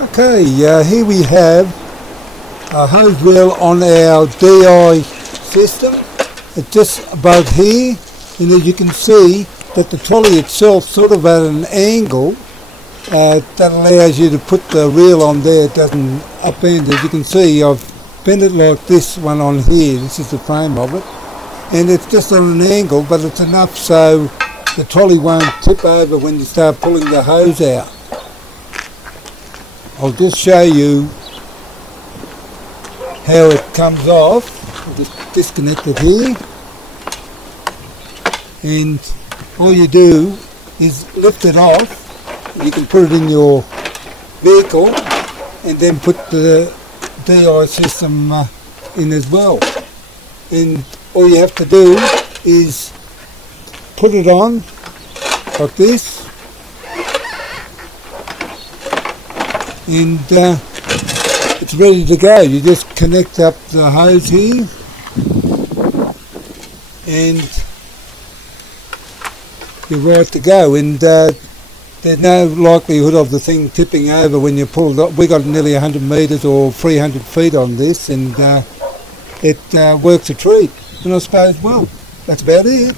Okay, here we have a hose reel on our DI system. It's just above here, and as you can see that the trolley itself sort of at an angle that allows you to put the reel on there. It doesn't upend. As you can see, I've bent it like this one on here. This is the frame of it, and it's just on an angle, but it's enough so the trolley won't tip over when you start pulling the hose out. I'll just show you how it comes off. I'll just disconnect it here, and all you do is lift it off. You can put it in your vehicle and then put the DI system in as well. And all you have to do is put it on like this, and it's ready to go. You just connect up the hose here, and you're right to go. And there's no likelihood of the thing tipping over when you pull it up. We got nearly 100 metres or 300 feet on this, and it works a treat. And I suppose, well, that's about it.